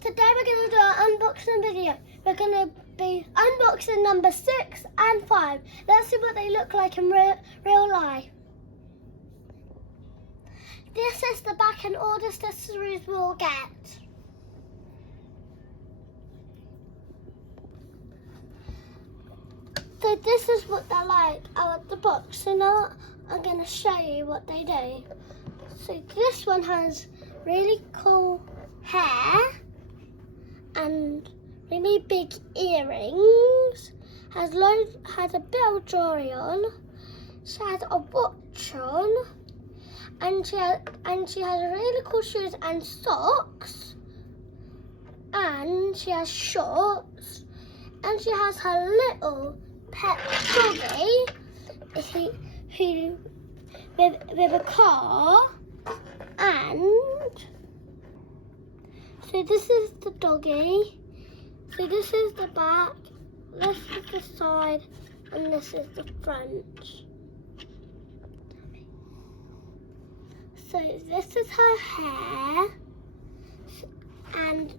Today we're going to do an unboxing video. We're going to be unboxing number 6 and 5. Let's see what they look like in real life. This is the back and all the accessories we'll get. So this is what they're like out of the box. So now I'm going to show you what they do. So this one has really cool hair and really big earrings. Has a bit of jewelry on. She has a watch on, and she has really cool shoes and socks. And she has shorts, and she has her little pet doggy, who with a car. And so this is the doggy. So this is the back, this is the side, and this is the front. So this is her hair, and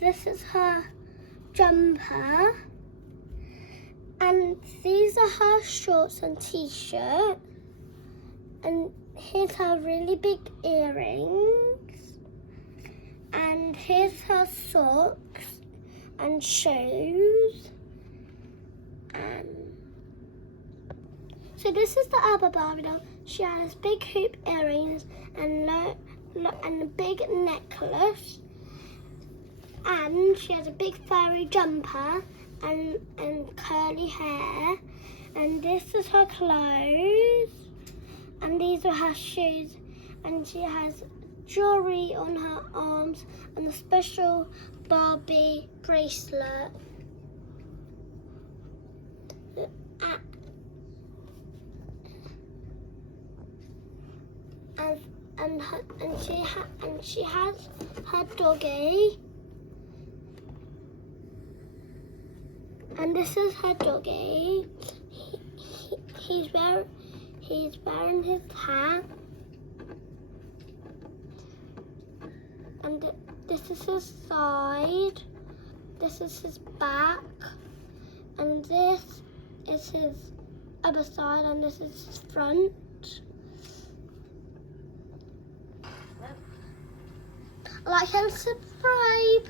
this is her jumper, and these are her shorts and t-shirt, and here's her really big earrings, and here's her socks and shoes. And so this is the Barbie doll. She has big hoop earrings and a big necklace, and she has a big furry jumper and curly hair. And this is her clothes, and these are her shoes, and she has jewelry on her arms and a special Barbie bracelet. And she has her doggy, and this is her doggy. He's wearing his hat, and this is his side, this is his back, and this is his other side, and this is his front. Like and subscribe.